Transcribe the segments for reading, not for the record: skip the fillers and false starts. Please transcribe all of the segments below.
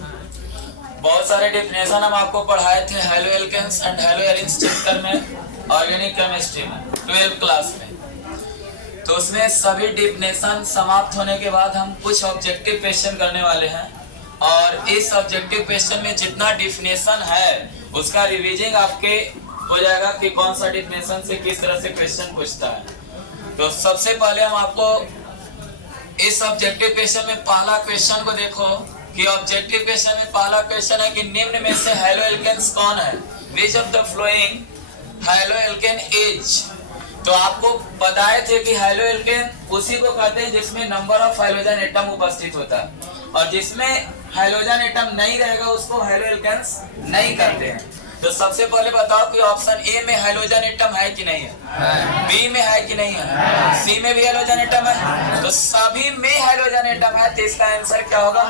बहुत सारे डेफिनेशन हम आपको पढ़ाए थे haloalkanes and haloarenes chapter में, ऑर्गेनिक केमिस्ट्री में 12th क्लास में। तो उसमें सभी डेफिनेशन समाप्त होने के बाद हम कुछ ऑब्जेक्टिव क्वेश्चन करने वाले हैं, और इस ऑब्जेक्टिव क्वेश्चन में जितना डेफिनेशन है उसका रिवीजिंग आपके हो जाएगा कि कौन सा डेफिनेशन से किस तरह से क्वेश्चन पूछता है। तो सबसे पहले हम आपको इस ऑब्जेक्टिव क्वेश्चन में पहला क्वेश्चन को देखो कि ऑब्जेक्टिव क्वेश्चन में पहला क्वेश्चन है कि निम्न में से हेलो एल्केन्स कौन है, which of the flowing halo alkane is. तो आपको बताए थे कि हेलो एल्केन उसी को कहते हैं जिसमें नंबर ऑफ हाइड्रोजन एटम उपस्थित होता है, और जिसमें हाइड्रोजन एटम नहीं रहेगा उसको हेलो एल्केन्स नहीं कहते हैं। तो सबसे पहले बताओ कि ऑप्शन ए में हाइड्रोजन एटम है कि नहीं है, बी में है कि नहीं है, सी में भी हाइड्रोजन एटम है। तो सभी में हाइड्रोजन एटम है, तो इसका आंसर क्या होगा,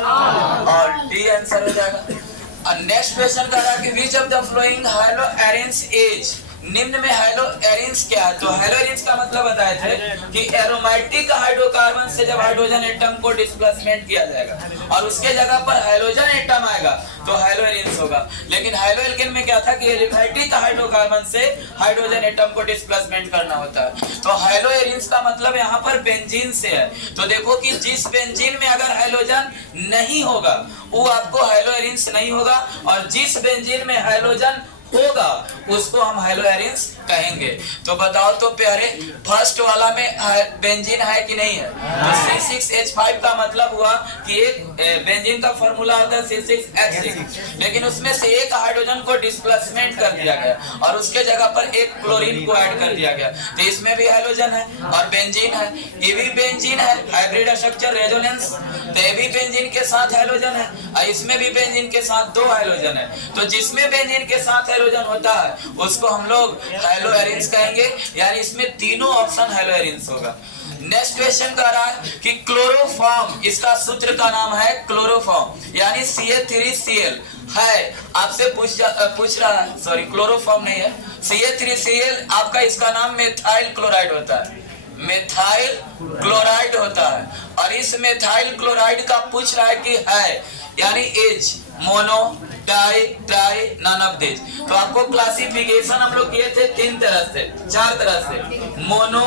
और डी आंसर हो जाएगा। नेक्स्ट क्वेश्चन कर रहा है कि which of the flowing hello arenes is, निम्न में हेलो एरिन्स क्या है। तो हेलो एरिन्स का मतलब बताए थे कि एरोमेटिक हाइड्रोकार्बन से जब हाइड्रोजन एटम को डिस्प्लेसमेंट किया जाएगा और उसके जगह पर हाइड्रोजन एटम आएगा तो हेलो एरिन्स होगा। लेकिन हेलो एल्केन में क्या था कि एलिफेटिक हाइड्रोकार्बन से हाइड्रोजन एटम को डिस्प्लेसमेंट करना होता है। तो हेलो एरिन्स का मतलब यहाँ पर बेंजीन से है। तो देखो कि जिस बेंजीन में अगर हाइड्रोजन नहीं होगा वो आपको हेलो एरिन्स नहीं होगा, और जिस बेंजीन में हाइड्रोजन होगा उसको हम हेलो एरिन्स कहेंगे। तो बताओ तो प्यारे, फर्स्ट वाला में बेंजीन है कि नहीं है। तो C6H5 का मतलब हुआ कि एक बेंजीन का फॉर्मूला होता है C6H6, लेकिन उसमें से एक हाइड्रोजन को डिस्प्लेसमेंट कर दिया गया और उसके जगह पर एक क्लोरीन को ऐड कर दिया गया। तो इसमें भी हाइड्रोजन है और बेंजीन है, ये भी बेंजीन है, हाइब्रिड स्ट्रक्चर रेजोनेंस। तो ये भी बेंजीन के साथ हाइड्रोजन है और इसमें भी बेंजीन के साथ दो हाइड्रोजन है। तो जिसमें बेंजीन के साथ हाइड्रोजन होता है उसको हम लोग हेलो एरिन्स कहेंगे, यानी इसमें तीनों ऑप्शन हेलो एरिन्स होगा। नेक्स्ट क्वेश्चन कह रहा है कि क्लोरोफॉर्म, इसका सूत्र का नाम है क्लोरोफॉर्म, यानी CH3Cl है। आपसे पूछ रहा है, सॉरी क्लोरोफॉर्म नहीं है, CH3Cl आपका इसका नाम मेथाइल क्लोराइड होता है, मेथाइल क्लोराइड होता है। और इस मेथाइल क्लोराइड का पूछ रहा है कि है, यानी as mono di tri none of this. तो आपको क्लासिफिकेशन हम लोग किए थे चार तरह से, मोनो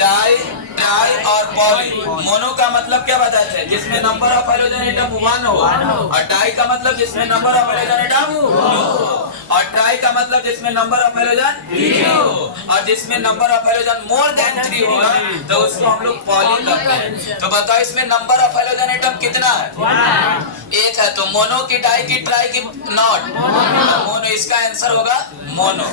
डाई ट्राई और पॉली। मोनो का मतलब क्या बताए थे, जिसमें नंबर ऑफ हाइड्रोजन एटम 1 हो, और डाई का मतलब जिसमें नंबर ऑफ हाइड्रोजन एटम 2 हो, और ट्राई का मतलब जिसमें नंबर ऑफ हाइड्रोजन 3 हो, और जिसमें number of hydrogen more than 3 होगा तो उसको हम लोग पॉली कहते हैं। तो बताओ इसमें नंबर ऑफ हाइड्रोजन एटम कितना है, एक है। तो मोनो की, डाई की, ट्राई की, नॉट मोनो, इसका आंसर होगा मोनो।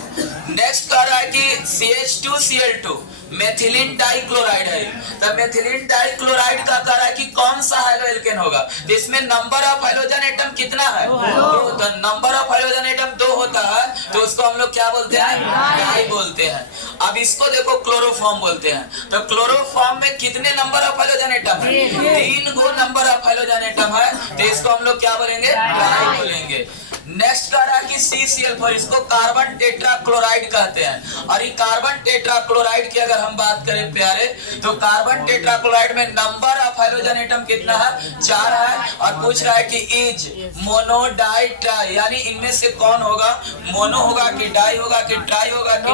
नेक्स्ट कह रहा है कि CH2Cl2 मेथिलीन डाइक्लोराइड है। तो मेथिलीन डाइक्लोराइड का कह रहा है कि कौन सा हेलो एल्केन होगा, जिसमें नंबर ऑफ हाइड्रोजन एटम कितना है, तो नंबर ऑफ हाइड्रोजन एटम 2 होता है, तो उसको हम लोग क्या बोलते हैं, डाई बोलते हैं। अब इसको देखो क्लोरोफॉर्म बोलते हैं। तो क्लोरोफॉर्म में कितने नंबर ऑफ हाइड्रोजन एटम है, 3 गो नंबर ऑफ हाइड्रोजन एटम है, तो इसको हम लोग क्या बोलेंगे, डाई बोलेंगे। नेक्स्ट कह रहा है कि CCl4, इसको कार्बन टेट्राक्लोराइड कहते हैं। और ये कार्बन टेट्राक्लोराइड की अगर हम बात करें प्यारे, तो कार्बन टेट्राक्लोराइड में नंबर ऑफ हाइड्रोजन एटम कितना है, 4 है। और पूछ रहा है कि इज मोनो डाई ट्राई, यानी इनमें से कौन होगा, मोनो होगा कि डाई होगा कि ट्राई होगा कि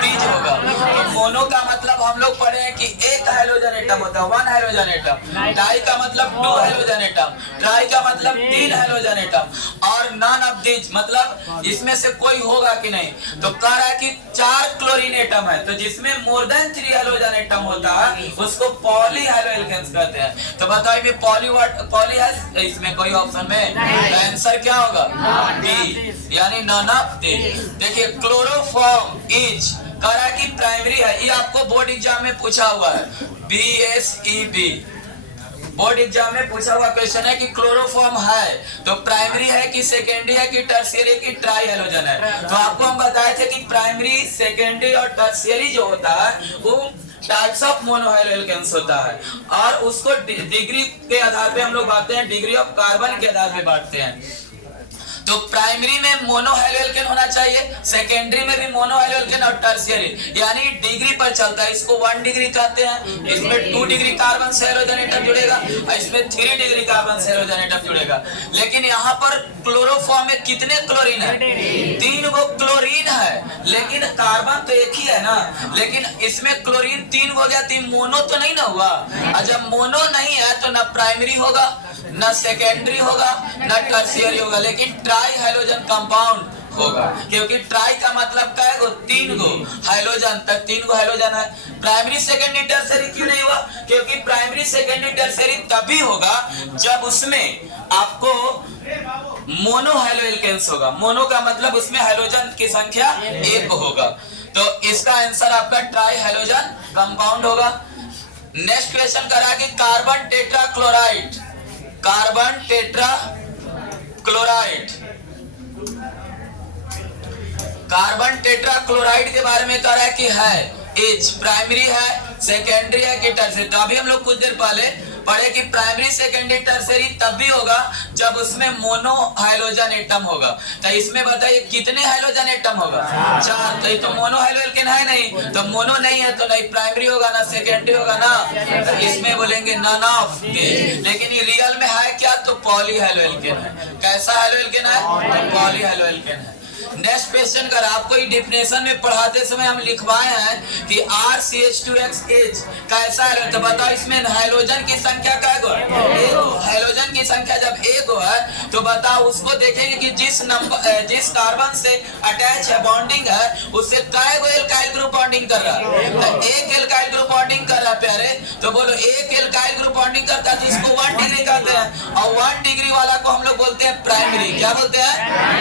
तीज होगा। तो मोनो का मतलब हम लोग पढ़े हैं कि एक हाइड्रोजन एटम होता है, 1 हाइड्रोजन एटम। डाई का मतलब 2 हाइड्रोजन एटम। ट्राई का मतलब 3 हाइड्रोजन एटम। और नन ऑफ दिस मतलब इसमें से कोई होगा कि नहीं। तो कह रहा है कि 4 क्लोरीन एटम है, तो जिसमें मोर देन 3 हाइड्रोजन एटम होता है उसको पॉली हाइड्रो एल्केन्स कहते हैं। तो बताओ ये पॉली है इसमें कोई ऑप्शन में, आंसर क्या होगा, डी, यानी नन ऑफ दिस। देखिए क्लोरोफॉर्म इज कह रहा है कि प्राइमरी है, ये आपको बोर्ड एग्जाम में पूछा हुआ है, BSEB बोर्ड एग्जाम में पूछा हुआ क्वेश्चन है कि क्लोरोफॉर्म है तो प्राइमरी है कि सेकेंडरी है कि टर्शियरी की ट्राई हैलोजन है। तो आपको हम बताए थे कि प्राइमरी, सेकेंडरी और टर्शियरी जो होता है वो टाइप्स ऑफ मोनोहाइड्रोएल्केन्स होता है, और उसको डिग्री के आधार पे हम लोग बांटते हैं, डिग्री ऑफ कार्बन के आधार पे बांटते हैं। तो प्राइमरी में मोनो हेलो एल्केन होना चाहिए, सेकेंडरी में भी मोनो हेलो एल्केन और टर्शियरी यानी डिग्री पर चलता है। इसको 1 डिग्री कहते हैं। इसमें 2 डिग्री कार्बन से हेलोजन एटम जुड़ेगा और इसमें 3 डिग्री कार्बन से हेलोजन एटम जुड़ेगा। लेकिन यहाँ पर क्लोरोफॉर्म में कितने क्लोरीन है? 3 गो क्लोरीन है, लेकिन कार्बन तो एक ही है ना, लेकिन इसमें क्लोरीन 3 हो गया, 3 मोनो तो नहीं ना हुआ। और जब मोनो नहीं है तो ना प्राइमरी होगा, ना सेकेंडरी होगा, ना टर्शियरी होगा, लेकिन ट्राई हाइड्रोजन कंपाउंड होगा, क्योंकि ट्राई का मतलब क्या है? 3 गो हाइड्रोजन, तक 3 गो हाइड्रोजन है। प्राइमरी सेकेंडरी टर्शियरी क्यों नहीं हुआ? क्योंकि प्राइमरी सेकेंडरी टर्शियरी तभी होगा जब उसमें आपको मोनो हाइलो एल्केन्स होगा। मोनो का मतलब उसमें हाइड्रोजन की संख्या 1 होगा। तो इसका आंसर आपका ट्राई हाइड्रोजन कंपाउंड होगा। नेक्स्ट क्वेश्चन करा कि carbon tetra chloride, carbon tetra chloride, carbon tetra chloride के बारे में कह रहा है कि है एच प्राइमरी है, सेकेंडरी है कि टर्शियरी। तो अभी हम लोग कुछ देर पहले पढ़े कि प्राइमरी सेकेंडरी टर्शियरी तब भी होगा जब उसमें मोनो हाइड्रोजन एटम होगा। तो इसमें बताइए कितने हाइड्रोजन एटम होगा? 4। तो ये तो मोनो हाइलो एल्केन है नहीं, तो मोनो नहीं है तो नहीं प्राइमरी होगा ना सेकेंडरी होगा ना, तो इसमें बोलेंगे नन ऑफ दिस। लेकिन ये रियल में है क्या? तो पॉली हाइलो एल्केन है। कैसा हाइलो एल्केन है? तो पॉली हाइलो एल्केन है। नेक्स्ट क्वेश्चन कर आपको डेफिनेशन में पढ़ाते समय हम लिखवाए हैं कि RCH2X कैसा है, तो बताओ इसमें हाइड्रोजन की संख्या क्या है? हाइड्रोजन की संख्या जब 1 है तो बताओ उसको देखेंगे कि जिस कार्बन से अटैच है, बॉन्डिंग है, उससे काय गो एल्काइल ग्रुप बॉन्डिंग कर रहा है? तो एक एल्काइल ग्रुप बॉन्डिंग कर रहा है प्यारे। तो बोलो एक एल्काइल ग्रुप बॉन्डिंग करता है तो इसको 1 डिग्री कहते हैं, और 1 डिग्री वाला को हम लोग बोलते हैं प्राइमरी। क्या बोलते हैं?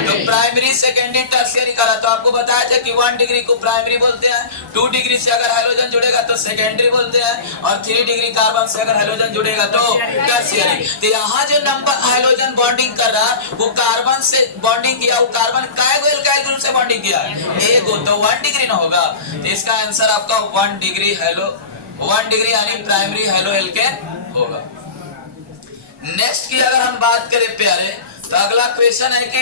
तो प्राइमरी सेकेंडरी टर्शियरी करा। तो आपको बताया था कि 1 डिग्री को प्राइमरी बोलते हैं, 2 डिग्री से अगर हाइड्रोजन जुड़ेगा तो सेकेंडरी बोलते हैं, और 3 डिग्री कार्बन से अगर हाइड्रोजन जुड़ेगा तो टर्शियरी। तो यहाँ जो नंबर हाइड्रोजन बॉन्डिंग कर रहा है वो कार्बन से बॉन्डिंग किया, वो कार्बन काय गो एल्काइल ग्रुप से बॉन्डिंग किया? 1 हो, तो 1 डिग्री ना होगा। तो इसका आंसर आपका 1 डिग्री हेलो, 1 डिग्री यानी प्राइमरी हेलो एल्केन होगा। नेक्स्ट की अगर हम बात करें प्यारे, तो अगला क्वेश्चन है कि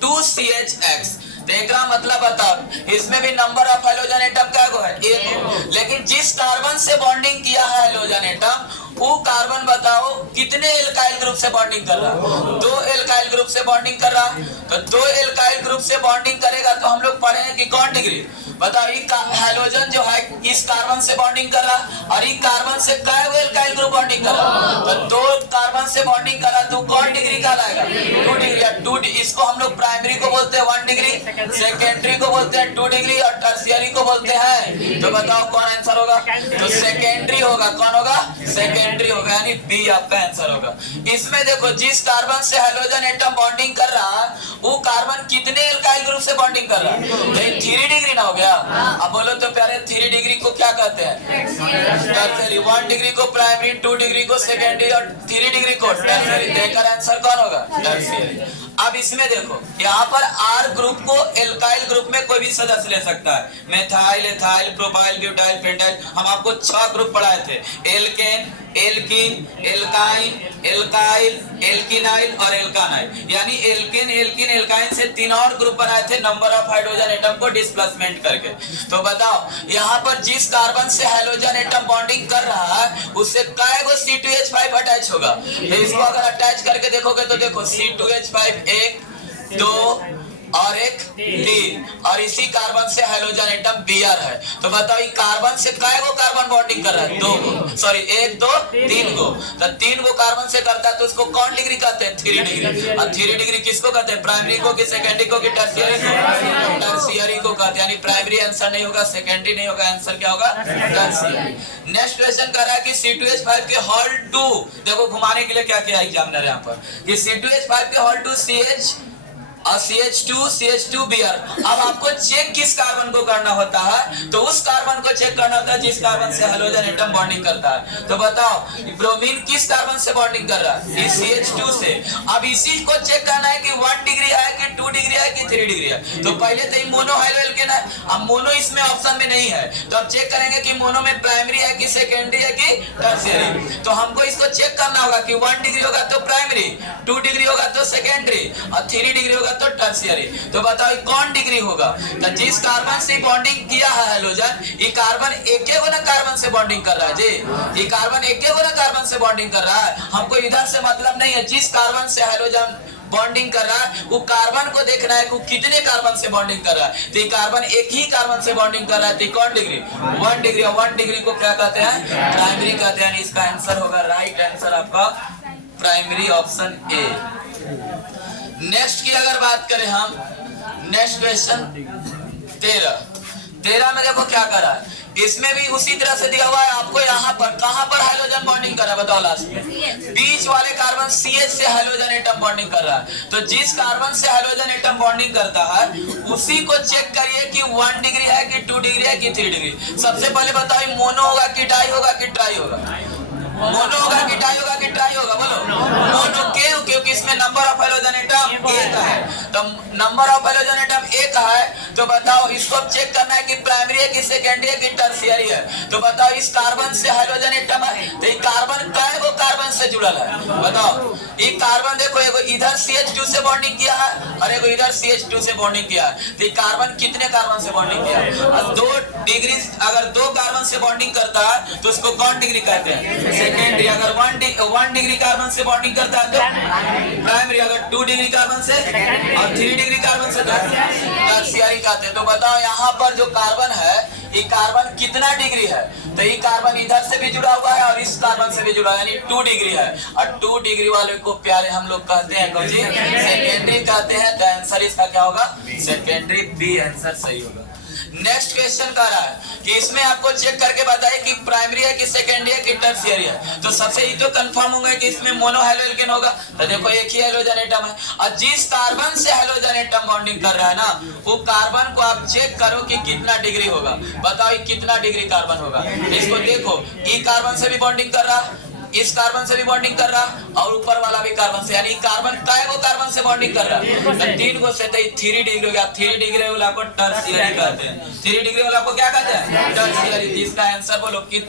R2CHX। देखा मतलब बताओ, इसमें भी नंबर ऑफ हाइड्रोजन एटम क्या है? 1 हो, लेकिन जिस कार्बन से बॉन्डिंग किया है हाइड्रोजन एटम, वो कार्बन बताओ कितने एल्काइल ग्रुप से बॉन्डिंग कर रहा? 2 एल्काइल ग्रुप से बॉन्डिंग कर रहा। तो 2 एल्काइल ग्रुप से बॉन्डिंग करेगा तो हम लोग पढ़े हैं कि कौन डिग्री? बताओ हाइड्रोजन जो है इस कार्बन से बॉन्डिंग कर रहा और ये कार्बन से काय गो एल्काइल ग्रुप बॉन्डिंग कर रहा? तो 2 कार्बन से बॉन्डिंग कर रहा तो कौन डिग्री कहलाएगा? 2 डिग्री। 2 इसको हम लोग प्राइमरी को बोलते हैं 1 डिग्री, सेकेंडरी को बोलते हैं 2 डिग्री, और टर्शियरी को बोलते हैं। तो बताओ कौन आंसर होगा? तो सेकेंडरी होगा। कौन होगा? सेकेंडरी होगा, यानी बी आपका आंसर होगा। इसमें देखो जिस कार्बन से हाइड्रोजन एटम बॉन्डिंग कर रहा वो कार्बन कितने एल्काइल ग्रुप से बॉन्डिंग कर रहा? 3 डिग्री ना हो गया? अब बोलो तो प्यारे 3 डिग्री को क्या कहते हैं? टर्शियरी। 1 डिग्री को प्राइमरी, 2 डिग्री को सेकेंडरी, और 3 डिग्री को टर्शियरी। देखकर आंसर कौन होगा? टर्शियरी। अब इसमें देखो यहाँ पर R ग्रुप को एल्काइल ग्रुप में कोई भी सदस्य ले सकता है। Methyl, ethyl, propyl, butyl, pentyl. हम आपको 6 ग्रुप पढ़ाए थे, alkane, alkene, alkyne, alkyl, alkenyl और एल्कानाइल। यानी एल्केन, एल्कीन, एल्काइन से 3 और ग्रुप बनाए थे नंबर ऑफ हाइड्रोजन एटम को डिस्प्लेसमेंट करके। तो बताओ यहाँ पर जिस कार्बन से हाइड्रोजन एटम बॉन्डिंग कर रहा है उससे काय गो C2H5 अटैच होगा? तो इसको अगर अटैच करके देखोगे तो देखो C2H5 1, 2 और 1, 3, और इसी कार्बन से हाइड्रोजन एटम Br है। तो बताओ ये कार्बन से काय गो कार्बन बॉन्डिंग कर रहा है? 2 गो, सॉरी 1, 2, 3 गो। तो 3 गो कार्बन से करता है तो उसको कौन डिग्री कहते हैं? 3 डिग्री। और 3 डिग्री किसको कहते हैं? प्राइमरी को कि सेकेंडरी को कि टर्शियरी को? टर्शियरी को कहते हैं, यानी प्राइमरी आंसर नहीं होगा, सेकेंडरी नहीं होगा, आंसर क्या होगा? टर्शियरी। नेक्स्ट क्वेश्चन कर रहा है कि C2H5 के होल 2, देखो घुमाने के लिए क्या क्या एग्जामिनर यहाँ पर कि C2H5 के होल 2 CH और CH2Br। अब आपको चेक किस कार्बन को करना होता है? तो उस कार्बन को चेक करना होता है जिस कार्बन से हाइड्रोजन एटम बॉन्डिंग करता है। तो बताओ ब्रोमीन किस कार्बन से बॉन्डिंग कर रहा है? CH2 से। अब इसी को चेक करना है कि 1 डिग्री है कि 2 डिग्री है कि 3 डिग्री है। तो पहले तो मोनो हाइलो एल्केन है, अब मोनो इसमें ऑप्शन में नहीं है, तो अब चेक करेंगे कि मोनो में प्राइमरी है कि सेकेंडरी है कि टर्शियरी। तो हमको इसको चेक करना होगा कि 1 डिग्री होगा तो प्राइमरी, 2 डिग्री होगा तो तो सेकेंडरी और 3 डिग्री होगा तो टर्शियरी। तो बताओ कौन डिग्री होगा? तो जिस कार्बन से बॉन्डिंग किया है हाइड्रोजन, ये कार्बन एक ना कार्बन से बॉन्डिंग कर रहा है जी, ये कार्बन एक ना कार्बन से बॉन्डिंग कर रहा है। हमको इधर से मतलब नहीं है, जिस कार्बन से हाइड्रोजन बॉन्डिंग कर रहा है वो कार्बन को देखना है कि कितने कार्बन से बॉन्डिंग कर रहा है। तो ये कार्बन एक ही कार्बन से बॉन्डिंग कर रहा है, तो कौन डिग्री? 1 डिग्री। और 1 डिग्री को क्या कहते हैं? प्राइमरी कहते हैं। इसका आंसर होगा, राइट आंसर आपका प्राइमरी, ऑप्शन ए। नेक्स्ट की अगर बात करें हम, नेक्स्ट क्वेश्चन 13 में देखो क्या कर रहा है। इसमें भी उसी तरह से दिया हुआ है आपको। यहाँ पर कहाँ पर हाइड्रोजन बॉन्डिंग कर रहा है बताओ? लास्ट में बीच वाले कार्बन CH से हाइड्रोजन एटम बॉन्डिंग कर रहा है। तो जिस कार्बन से हाइड्रोजन एटम बॉन्डिंग करता है उसी को चेक करिए कि 1 डिग्री है कि 2 डिग्री है कि 3 डिग्री। सबसे पहले बताओ मोनो होगा कि डाई होगा कि ट्राई होगा? मोनो होगा कि डाई होगा कि ट्राई होगा? बोलो मोनो। क्यों? क्योंकि इसमें नंबर ऑफ हाइड्रोजन एटम 1 है। तो नंबर ऑफ हाइड्रोजन एटम 1 है, तो बताओ इसको चेक करना है कि प्राइमरी है कि सेकेंडरी है कि टर्शियरी है। तो बताओ इस कार्बन से हाइड्रोजन एटम है, तो ये कार्बन कई गो कार्बन से जुड़ल है? बताओ ये कार्बन देखो, एगो इधर CH2 से बॉन्डिंग किया है और एगो इधर CH2 से बॉन्डिंग किया है। तो ये कार्बन कितने कार्बन से बॉन्डिंग किया है? और 2 डिग्री, अगर 2 कार्बन से बॉन्डिंग करता है तो उसको कौन डिग्री कहते हैं? सेकेंडरी। अगर 1 डिग्री कार्बन से बॉन्डिंग करता है तो प्राइमरी। अगर 2 डिग्री कार्बन से और 3 डिग्री कार्बन से टर्शियरी कहते हैं। तो बताओ यहाँ पर जो कार्बन है ये कार्बन कितना डिग्री है? तो ये कार्बन इधर से भी जुड़ा हुआ है और इस कार्बन से भी जुड़ा है, यानी 2 डिग्री है। और 2 डिग्री वाले को प्यारे हम लोग कहते हैं कौन जी? सेकेंडरी कहते हैं। तो आंसर इसका क्या होगा? सेकेंडरी, बी आंसर सही होगा। नेक्स्ट क्वेश्चन कह रहा है कि इसमें आपको चेक करके बताइए कि प्राइमरी है कि सेकेंडरी है कि टर्शियरी है। तो सबसे ये तो कंफर्म होगा कि इसमें मोनो हाइड्रोजन होगा। तो देखो एक ही हाइड्रोजन एटम है और जिस कार्बन से हाइड्रोजन एटम बॉन्डिंग कर रहा है ना वो कार्बन को आप चेक करो कि कितना डिग्री होगा। बताओ ये कितना डिग्री कार्बन होगा? इसको देखो, ये कार्बन से भी बॉन्डिंग कर रहा, इस कार्बन से भी बॉन्डिंग कर रहा और ऊपर वाला भी कार्बन से, यानी कार्बन काय गो कार्बन से बॉन्डिंग कर रहा है? तो 3 गो से, तो 3 डिग्री हो गया। 3 डिग्री वाला को टर्शियरी कहते हैं। 3 डिग्री वाला को क्या कहते हैं? टर्शियरी। इसका आंसर बोलो कि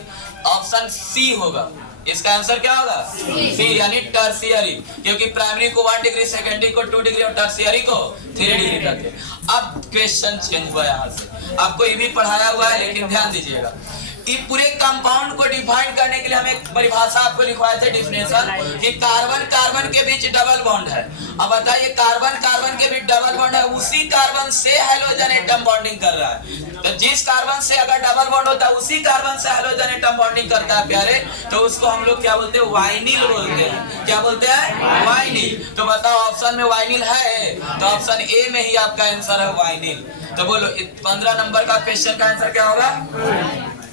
ऑप्शन सी होगा। इसका आंसर क्या होगा? सी, यानी टर्शियरी। क्योंकि प्राइमरी को 1 डिग्री, सेकेंडरी को 2 डिग्री और टर्शियरी को 3 डिग्री कहते हैं। अब क्वेश्चन चेंज हुआ यहाँ से, आपको ये भी पढ़ाया हुआ है लेकिन ध्यान दीजिएगा। कि पूरे कंपाउंड को डिफाइन करने के लिए हम एक परिभाषा आपको लिखवाए थे, डिफिनेशन, कि कार्बन कार्बन के बीच डबल बॉन्ड है। अब बताइए कार्बन कार्बन के बीच डबल बॉन्ड है, उसी कार्बन से हाइड्रोजन एटम बॉन्डिंग कर रहा है। तो जिस कार्बन से अगर डबल बॉन्ड होता है उसी कार्बन से हाइड्रोजन एटम बॉन्डिंग करता है प्यारे, तो उसको हम लोग क्या बोलते हैं? वाइनिल बोलते हैं। क्या बोलते हैं? वाइनिल। तो बताओ ऑप्शन में वाइनिल है? तो ऑप्शन ए में ही आपका आंसर है वाइनिल। तो बोलो 15 नंबर का क्वेश्चन का आंसर क्या होगा?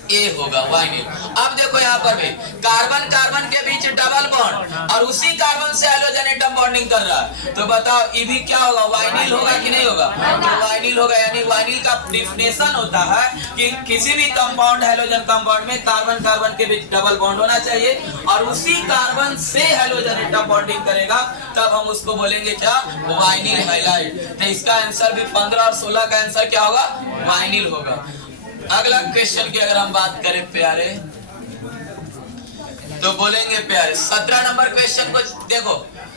ए होगा, वाइनिल। अब देखो यहाँ पर भी कार्बन कार्बन के बीच डबल बॉन्ड और उसी कार्बन से हाइड्रोजन एटम बॉन्डिंग कर रहा है। तो बताओ ये भी क्या होगा? वाइनिल होगा कि नहीं होगा? तो वाइनिल होगा। यानी वाइनिल का डिफिनेशन होता है कि किसी भी कंपाउंड, हाइड्रोजन कंपाउंड में कार्बन कार्बन के बीच डबल बॉन्ड होना चाहिए और उसी कार्बन से हाइड्रोजन एटम बॉन्डिंग करेगा, तब हम उसको बोलेंगे क्या? Vinyl halide. तो इसका आंसर भी 15 और 16 का आंसर क्या होगा? वाइनिल होगा। अगला क्वेश्चन की अगर हम बात करें प्यारे, तो बोलेंगे प्यारे 17 नंबर क्वेश्चन को देखो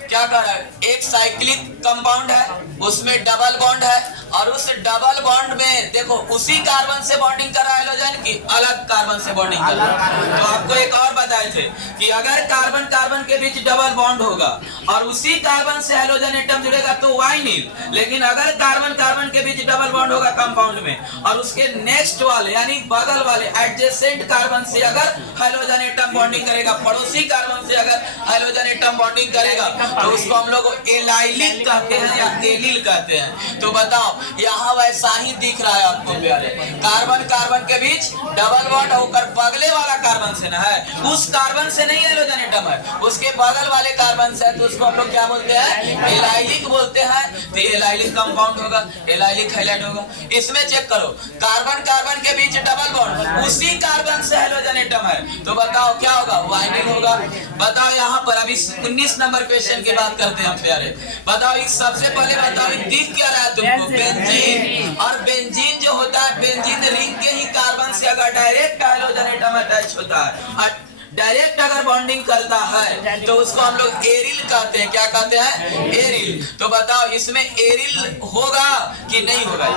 क्या कर रहा है। एक साइक्लिक कंपाउंड है, उसमें डबल बॉन्ड है और उस डबल बॉन्ड में देखो उसी कार्बन से बॉन्डिंग कर रहा है हाइड्रोजन की अलग कार्बन से बॉन्डिंग कर रहा है। तो आपको एक और बताए थे कि अगर कार्बन कार्बन के बीच डबल बॉन्ड होगा और उसी कार्बन से हाइड्रोजन एटम जुड़ेगा तो वाइनिल, लेकिन अगर कार्बन कार्बन के बीच डबल बॉन्ड होगा कंपाउंड में और उसके नेक्स्ट वाले यानी बगल वाले एडजेसेंट कार्बन से अगर हाइड्रोजन एटम बॉन्डिंग करेगा, पड़ोसी कार्बन से अगर हाइड्रोजन एटम बॉन्डिंग करेगा, तो उसको हम लोग एलाइलिक कहते हैं या एलिल कहते हैं। तो बताओ यहाँ वैसा ही दिख रहा है आपको प्यारे, कार्बन कार्बन के बीच डबल बॉन्ड होकर बगले वाला कार्बन से ना है, उस कार्बन से नहीं हाइड्रोजन एटम है, उसके बगल वाले कार्बन से है, तो उसको हम लोग क्या बोलते हैं? एलाइलिक बोलते हैं। तो एलाइलिक कंपाउंड होगा, एलाइलिक हाइलाइड होगा। इसमें चेक करो कार्बन कार्बन के बीच डबल बॉन्ड उसी कार्बन से हाइड्रोजन एटम है, तो बताओ क्या होगा? वाइनिल होगा। बताओ यहाँ पर अभी 19 नंबर क्वेश्चन की बात करते हैं हम प्यारे। बताओ इस सबसे पहले बताओ दिख क्या रहा है तुमको? बेंजीन। और बेंजीन जो होता है, बेंजीन रिंग के ही कार्बन से अगर डायरेक्ट हाइड्रोजन एटम अटैच होता है और डायरेक्ट अगर बॉन्डिंग करता है तो उसको हम लोग एरिल कहते हैं। क्या कहते हैं? एरिल। तो बताओ इसमें एरिल होगा कि नहीं होगा?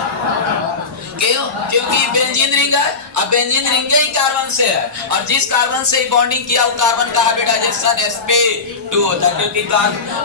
क्यों? क्योंकि बेंजीन रिंग है, अब बेंजीन रिंग ही कार्बन से है, और जिस कार्बन से बॉन्डिंग किया वो कार्बन का हाइब्रिडाइजेशन sp2 होता है, क्योंकि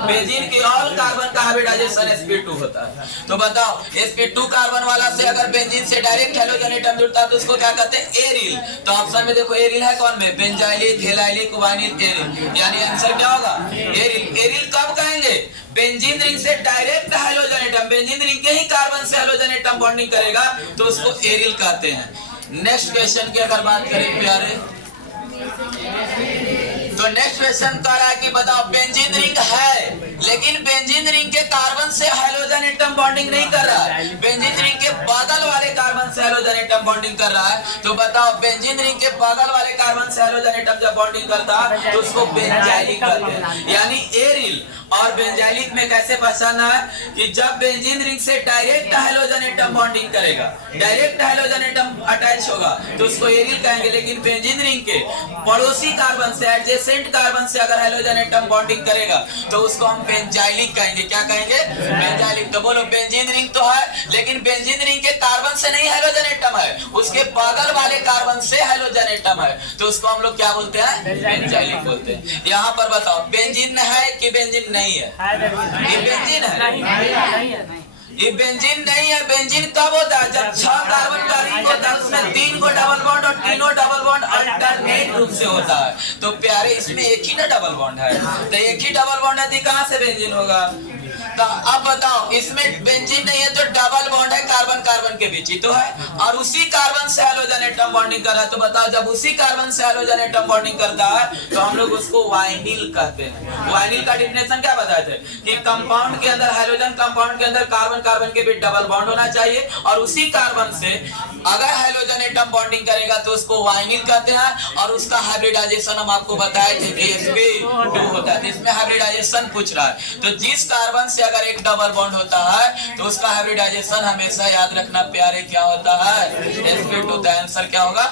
बेंजीन की ऑल कार्बन का हाइब्रिडाइजेशन sp2 होता है। तो बताओ sp2 कार्बन वाला से अगर बेंजीन से डायरेक्ट हैलोजन एटम जुड़ता है तो उसको क्या कहते हैं? एरिल। तो ऑप्शन में देखो एरिल है कौन में? बेंजाइलिक, एलाइलिक, वाइनिल, एरिल, यानी आंसर क्या होगा? एरिल। एरिल कब कहेंगे? बेंजीन रिंग से direct halogen atom, benzene ring के ही कार्बन से हैलोजन एटम बॉन्डिंग करेगा तो उसको एरिल कहते हैं। नेक्स्ट क्वेश्चन की अगर बात करें प्यारे, तो नेक्स्ट क्वेश्चन कह रहा है कि बताओ बेंजीन रिंग है लेकिन बेंजीन रिंग के कार्बन से हैलोजन एटम बॉन्डिंग नहीं कर रहा है, बेंजीन रिंग के बगल वाले कार्बन से हैलोजन एटम बॉन्डिंग कर रहा है। तो बताओ बेंजीन रिंग के बगल वाले कार्बन से हैलोजन एटम जब बॉन्डिंग करता है तो उसको बेंजाइलिक कहते हैं, यानी एरिल। और बेंजाइलिक में कैसे पहचानना है कि जब बेंजीन रिंग से डायरेक्ट हैलोजन एटम बॉन्डिंग करेगा, डायरेक्ट हैलोजन एटम अटैच होगा तो उसको एरिल कहेंगे, लेकिन बेंजीन रिंग के पड़ोसी कार्बन से, एडजेसेंट कार्बन से अगर हैलोजन एटम बॉन्डिंग करेगा तो उसको हम बेंजाइलिक कहेंगे। क्या कहेंगे? बेंजाइलिक। तो बोलो बेंजीन रिंग तो है लेकिन बेंजीन रिंग के कार्बन से नहीं हैलोजन एटम है, उसके बगल वाले कार्बन से हैलोजन एटम है, तो उसको हम लोग क्या बोलते हैं? बेंजाइलिक बोलते हैं। यहाँ पर बताओ बेंजीन है कि बेंजीन नहीं है? ये बेंजीन है। ये बेंजीन नहीं है। बेंजीन कब होता है? जब 6 कार्बन का रिंग होता है उसमें 3 को डबल बॉन्ड और तीनों डबल बॉन्ड अल्टरनेट रूप से होता है। तो प्यारे इसमें एक ही ना डबल बॉन्ड है, तो एक ही डबल बॉन्ड है तो कहां से बेंजीन होगा? तो अब बताओ इसमें बेंजीन नहीं है तो डबल बॉन्ड है कार्बन कार्बन के बीच ही तो है, और उसी कार्बन से हैलोजन एटम बॉन्डिंग कर रहा है। तो बताओ जब उसी कार्बन से हैलोजन एटम बॉन्डिंग करता है तो हम लोग उसको वाइनिल कहते हैं। वाइनिल का डिफिनेशन क्या बताए थे कि कंपाउंड के अंदर, हैलोजन कंपाउंड के अंदर कार्बन कार्बन के बीच डबल बॉन्ड होना चाहिए, और उसी कार्बन से अगर हैलोजन एटम बॉन्डिंग करेगा तो उसको वाइनिल कहते हैं। और उसका हाइब्रिडाइजेशन हम आपको बताए थे कि sp2 होता है। इसमें हाइब्रिडाइजेशन पूछ रहा है, तो जिस कार्बन से अगर एक डबल बॉन्ड होता है तो उसका हाइब्रिडाइजेशन हमेशा याद रखना प्यारे क्या होता है? sp2। तो आंसर क्या होगा?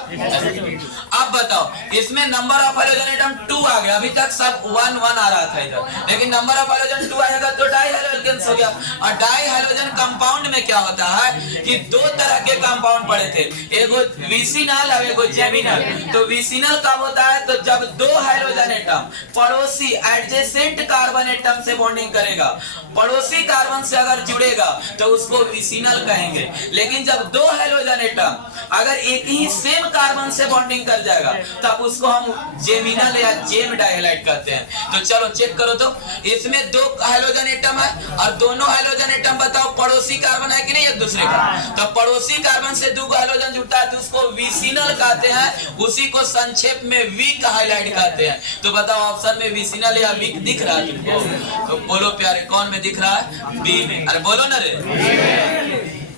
अब बताओ इसमें नंबर ऑफ हैलोजन एटम 2 आ गया, अभी तक सब 1 1 आ रहा था इधर, लेकिन नंबर ऑफ हैलोजन 2 आएगा तो डाई हैलोजन हो गया। और डाई हैलोजन कंपाउंड में क्या होता है कि 2 तरह के कंपाउंड पड़े थे, एगो विसिनल और एगो जेमिनल। तो विसिनल कब होता है? तो जब 2 हैलोजन एटम पड़ोसी एडजेसेंट कार्बन एटम से बॉन्डिंग करेगा, पड़ोसी कार्बन से अगर जुड़ेगा तो उसको विसिनल कहेंगे। लेकिन जब 2 हैलोजन एटम अगर एक ही सेम कार्बन से बॉन्डिंग कर जाएगा तब उसको हम जेमिनल या जेम डाइहैलाइड कहते हैं। तो चलो चेक करो, तो इसमें 2 हैलोजन एटम है और दोनों हैलोजन एटम बताओ पड़ोसी कार्बन है कि नहीं एक दूसरे का? तो पड़ोसी कार्बन से 2 हैलोजन जुड़ता है तो उसको विसिनल कहते हैं, उसी को संक्षेप में वीक हाइलाइट कहते हैं। तो बताओ ऑप्शन में विसिनल या वीक दिख रहा है तुमको? तो बोलो प्यारे कौन में दिख रहा है? बी में। अरे बोलो ना रे,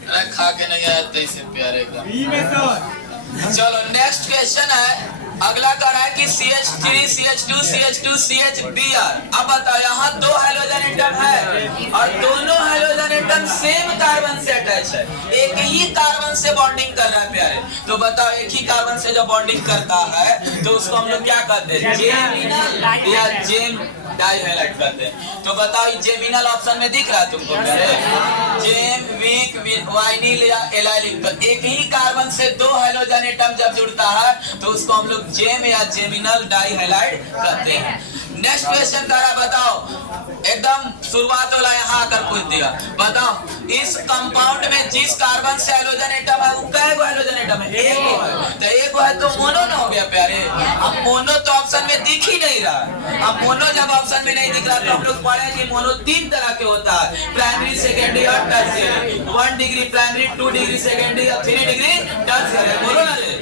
अरे खा के नहीं आया तैसे प्यारे एकदम। चलो नेक्स्ट क्वेश्चन है, अगला कह रहा है कि CH3 CH2 CH2 CHBr। अब बताओ यहाँ 2 हैलोजन एटम है और दोनों हैलोजन एटम सेम कार्बन से अटैच है, एक ही कार्बन से बॉन्डिंग कर रहा है प्यारे। तो बताओ एक ही कार्बन से जब बॉन्डिंग करता है तो उसको हम लोग क्या कहते हैं? जेमिनल या जेम डाइहैलाइड कहते हैं। तो बताओ जेमिनल ऑप्शन में दिख रहा है तुमको प्यारे? जेम, वीक, वाइनिल या एलाइलिक। तो एक ही कार्बन से 2 हैलोजन एटम जब जुड़ता है तो उसको हम लोग जेम या जेमिनल डाइहैलाइड कहते हैं। नेक्स्ट क्वेश्चन कर रहा, बताओ एकदम शुरुआत वाला यहाँ आकर पूछ दिया, बताओ इस कंपाउंड में जिस कार्बन से हैलोजन एटम है वो कई गो हैलोजन एटम है? एक गो है। तो एक गो है तो मोनो ना हो गया प्यारे। अब मोनो तो ऑप्शन में दिख ही नहीं रहा। अब मोनो जब ऑप्शन में नहीं दिख रहा तो हम लोग पढ़े कि मोनो 3 तरह के होता है, प्राइमरी, सेकेंडरी और tertiary. 1 degree primary, 2 degree secondary और 3 डिग्री टर्शियरी। बोलो ना रे,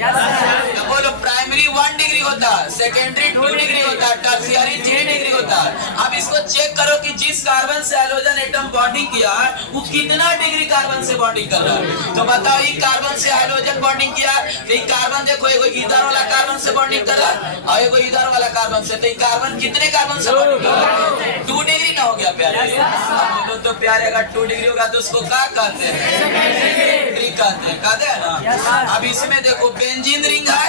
तो बोलो प्राइमरी 1 डिग्री होता है, सेकेंडरी 2 डिग्री होता है, टर्शियरी 3 डिग्री होता है। अब इसको चेक करो करो कि जिस कार्बन से हाइड्रोजन एटम बॉन्डिंग किया वो कितना डिग्री कार्बन से बॉन्डिंग कर रहा है। तो बताओ ये कार्बन से हाइड्रोजन बॉन्डिंग किया, तो ये कार्बन देखो एगो इधर वाला कार्बन से बॉन्डिंग कर रहा है और एगो इधर वाला कार्बन से, तो ये कार्बन कितने कार्बन से बॉन्डिंग कर रहा है? 2 डिग्री ना हो गया प्यारे। हम बोलो तो प्यारे अगर 2 डिग्री होगा तो उसको क्या कहते हैं? कहते हैं ना। अब इसमें देखो बेंजीन रिंग है,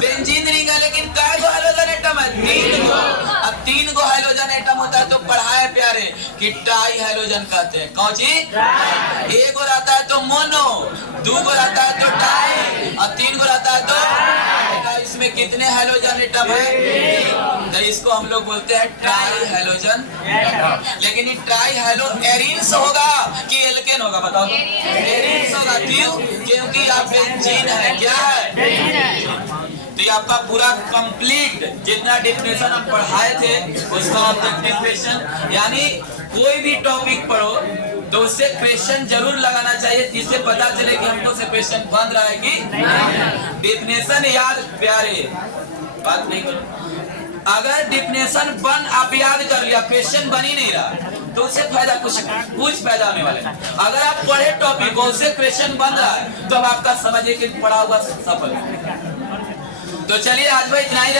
बेंजीन रिंग है, लेकिन कै गो हाइड्रोजन एटम है? 3 गो। अब 3 गो हाइड्रोजन एटम होता है तो पढ़ाए प्यारे कि ट्राई हाइड्रोजन कहते हैं। कौन सी? एक गो रहता है तो मोनो, 2 गो रहता है तो डाई और 3 गो रहता है तो। इसमें कितने हाइड्रोजन एटम है? तो इसको हम लोग बोलते हैं ट्राई हाइड्रोजन। लेकिन ये ट्राई हाइड्रो एरिन्स होगा कि एल्केन होगा? बताओ। एरिन्स होगा। क्यों? क्योंकि आप बेंजीन है। क्या है? तो ये आपका पूरा कंप्लीट जितना डेफिनेशन हम पढ़ाए थे उसका ऑब्जेक्टिव क्वेश्चन, यानी कोई भी टॉपिक पढ़ो तो उससे क्वेश्चन जरूर लगाना चाहिए जिससे पता चले कि हमको से क्वेश्चन बन रहा है कि डेफिनेशन याद। प्यारे बात नहीं करो, अगर डेफिनेशन बन आप याद कर लिया, क्वेश्चन बन ही नहीं रहा तो उससे फायदा कुछ फायदा होने वाला है। अगर आप पढ़े टॉपिक को उससे क्वेश्चन बन रहा है तो अब आपका समझिए कि पढ़ा हुआ सफल है। तो चलिए आज भाई इतना ही।